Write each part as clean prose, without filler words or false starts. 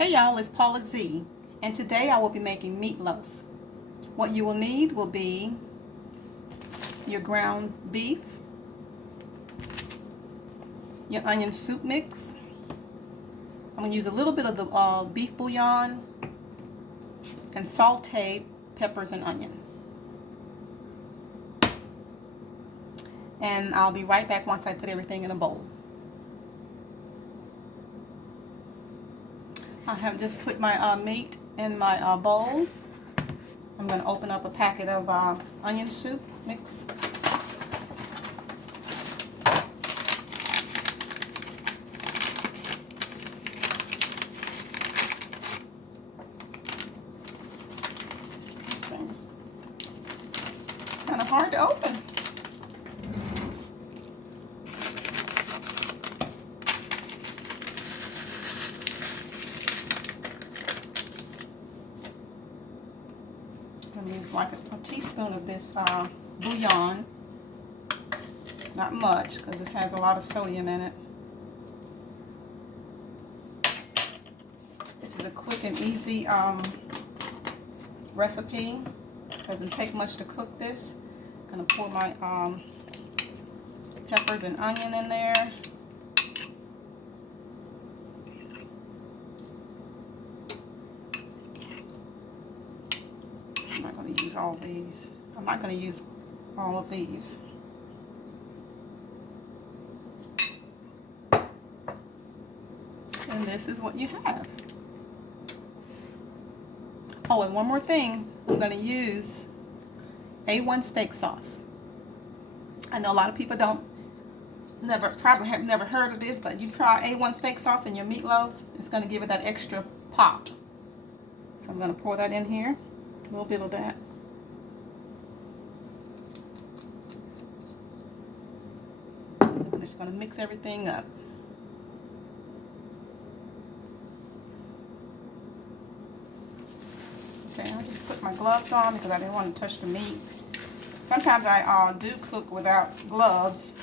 Hey y'all, it's Paula Z, and today I will be making meatloaf. What you will need will be your ground beef, your onion soup mix. I'm going to use a little bit of the beef bouillon and sauteed peppers and onion. And I'll be right back once I put everything in a bowl. I have just put my meat in my bowl. I'm going to open up a packet of onion soup mix. This thing's kind of hard to open. I'm going to use like a teaspoon of this bouillon. Not much, because it has a lot of sodium in it. This is a quick and easy recipe. Doesn't take much to cook this. I'm going to pour my peppers and onion in there. I'm not going to use all these. I'm not going to use all of these. And this is what you have. Oh, and one more thing. I'm going to use A1 steak sauce. I know a lot of people probably have never heard of this, but you try A1 steak sauce in your meatloaf. It's going to give it that extra pop. So I'm going to pour that in here. A little bit of that. I'm just going to mix everything up. Okay, I just put my gloves on because I didn't want to touch the meat. Sometimes I do cook without gloves,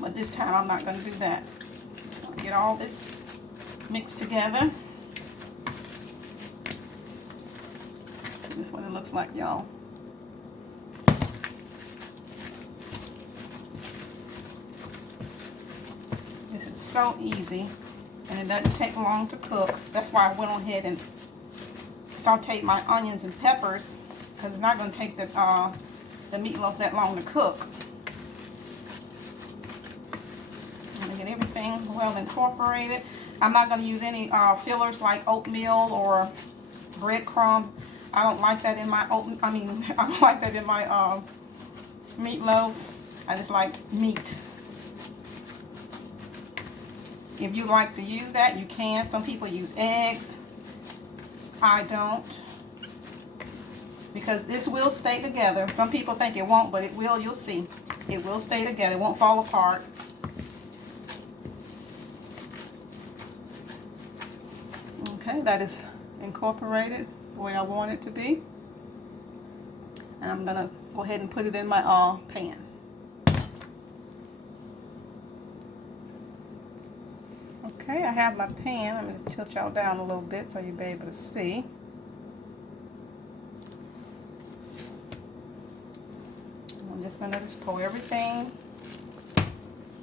but this time I'm not going to do that. Just going to get all this mixed together. This is what it looks like, y'all. This is so easy, and it doesn't take long to cook. That's why I went on ahead and sauteed my onions and peppers, because it's not going to take the meatloaf that long to cook. I'm going to get everything well incorporated. I'm not going to use any fillers like oatmeal or breadcrumbs. I don't like that in my I don't like that in my meatloaf. I just like meat. If you like to use that, you can. Some people use eggs. I don't, because this will stay together. Some people think it won't, but it will. You'll see. It will stay together. It won't fall apart. Okay, that is incorporated the way I want it to be. And I'm going to go ahead and put it in my pan. Okay, I have my pan. I'm going to tilt y'all down a little bit so you'll be able to see. I'm just going to pour everything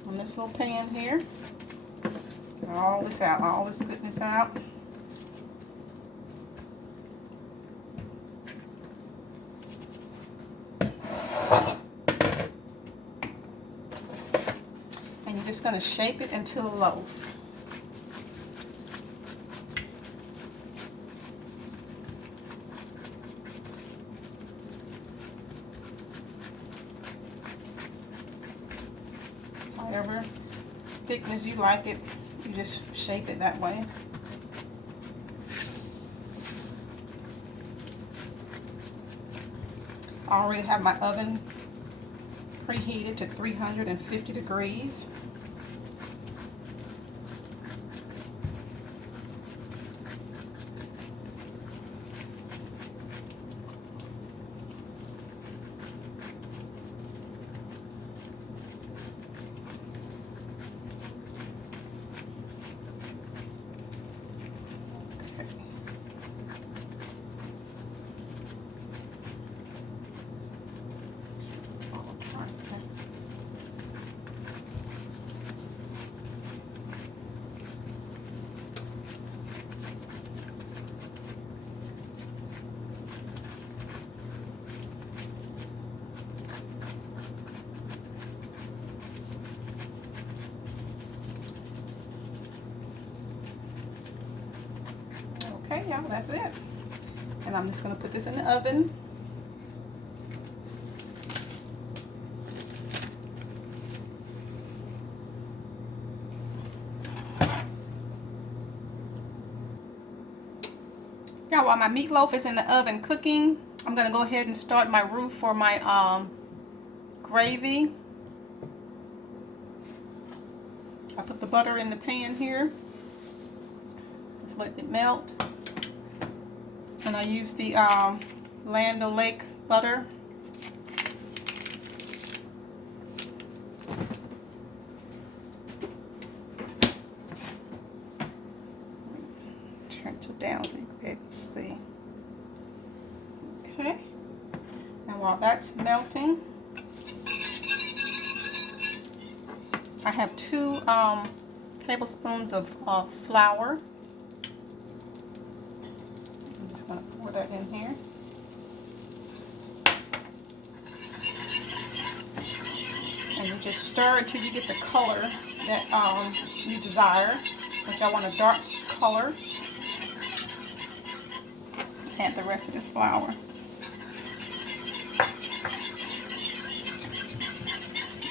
on this little pan here. Get all this out, all this goodness out. And you're just going to shape it into a loaf. Whatever thickness you like it, you just shape it that way. I already have my oven preheated to 350 degrees. Okay, y'all, that's it. And I'm just gonna put this in the oven. Now, while my meatloaf is in the oven cooking, I'm gonna go ahead and start my roux for my gravy. I put the butter in the pan here. Just let it melt. And I use the Land O'Lake butter. Turn it down so you can be able to see. Okay. And while that's melting, I have 2 tablespoons of flour. I'm just going to pour that in here. And you just stir until you get the color that you desire. If y'all want a dark color, add the rest of this flour.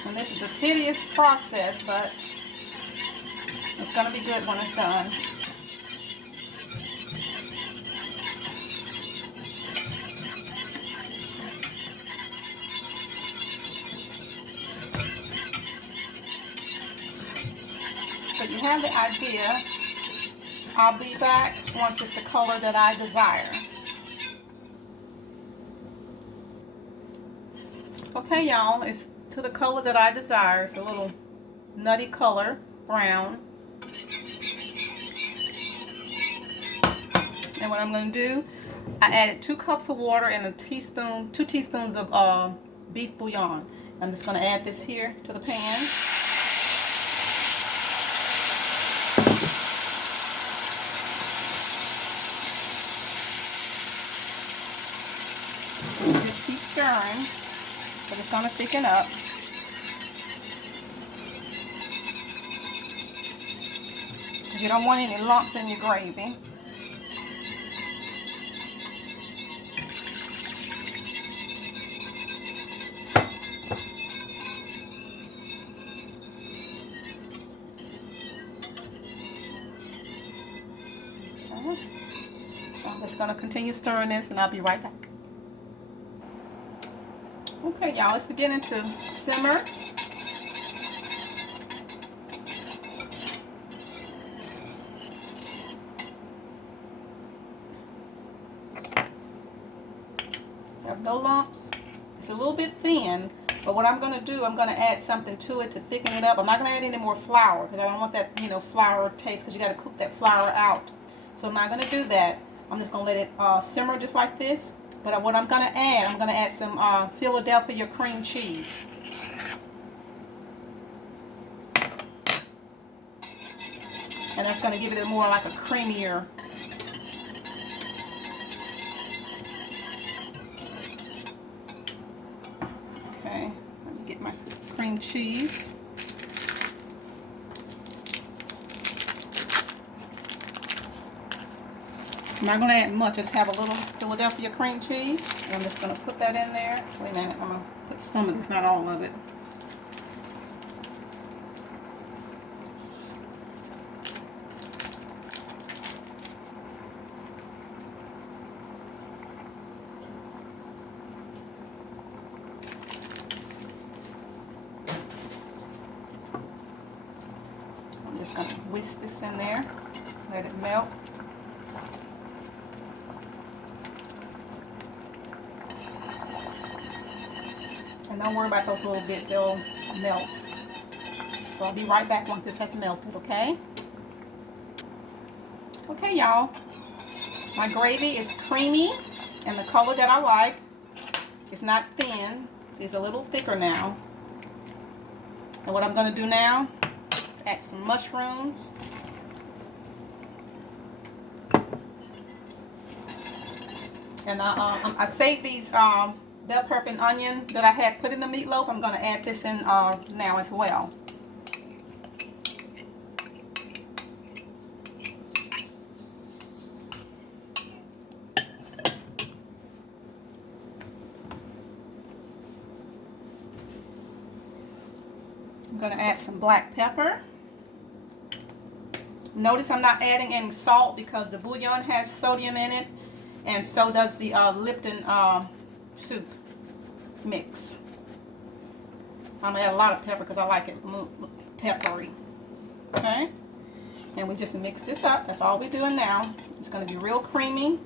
And this is a tedious process, but it's going to be good when it's done. But you have the idea. I'll be back once it's the color that I desire. Okay, y'all, it's to the color that I desire. It's a little nutty color, brown. And what I'm going to do, I added 2 cups of water and 2 teaspoons of beef bouillon. I'm just going to add this here to the pan. Just keep stirring, but it's going to thicken up. You don't want any lumps in your gravy. So I'm just going to continue stirring this and I'll be right back. Okay, y'all, it's beginning to simmer. Have no lumps. It's a little bit thin, but what I'm going to do, I'm going to add something to it to thicken it up. I'm not going to add any more flour because I don't want that, flour taste, because you got to cook that flour out. So I'm not going to do that. I'm just going to let it simmer just like this. But what I'm going to add some Philadelphia cream cheese. And that's going to give it more like a creamier. Okay, let me get my cream cheese. I'm not going to add much. I just have a little Philadelphia cream cheese. And I'm just going to put that in there. Wait a minute. I'm going to put some of this, not all of it. I'm just going to whisk this in there. Let it melt. And don't worry about those little bits, they'll melt. So I'll be right back once this has melted, okay? Okay, y'all. My gravy is creamy and the color that I like. It's not thin, so it's a little thicker now. And what I'm going to do now is add some mushrooms. And I saved these bell pepper and onion that I had put in the meatloaf. I'm going to add this in now as well. I'm going to add some black pepper. Notice I'm not adding any salt because the bouillon has sodium in it, and so does the Lipton soup mix. I'm going to add a lot of pepper because I like it peppery. Okay? And we just mix this up. That's all we're doing now. It's going to be real creamy.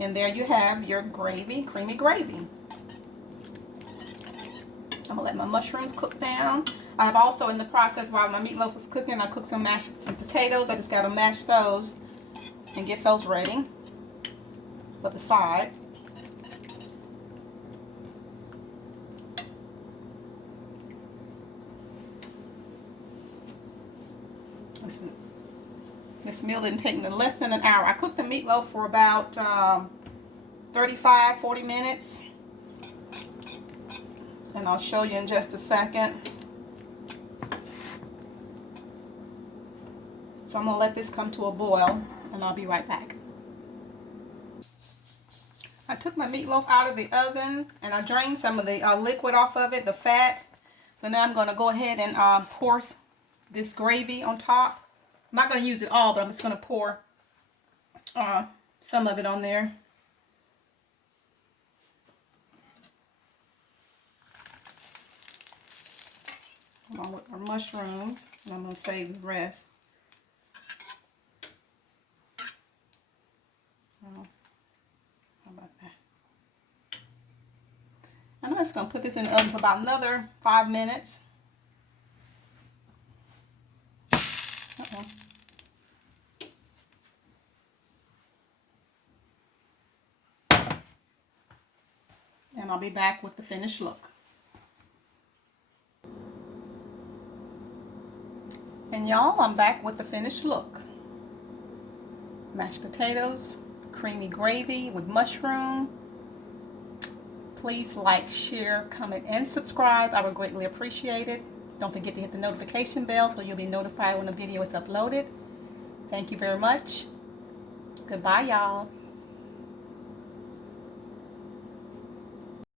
And there you have your gravy, creamy gravy. I'm going to let my mushrooms cook down. I have also, in the process while my meatloaf was cooking, I cooked some potatoes. I just got to mash those and get those ready for the side. This meal didn't take me less than an hour. I cooked the meatloaf for about 35-40 minutes. And I'll show you in just a second. So I'm going to let this come to a boil, and I'll be right back. I took my meatloaf out of the oven, and I drained some of the liquid off of it, the fat. So now I'm going to go ahead and pour this gravy on top. I'm not going to use it all, but I'm just going to pour some of it on there. Along with our mushrooms, and I'm going to save the rest. How about that? I'm just going to put this in the oven for about another 5 minutes. And I'll be back with the finished look. And y'all, I'm back with the finished look. Mashed potatoes, creamy gravy with mushroom. Please like, share, comment, and subscribe. I would greatly appreciate it. Don't forget to hit the notification bell so you'll be notified when a video is uploaded. Thank you very much. Goodbye, y'all.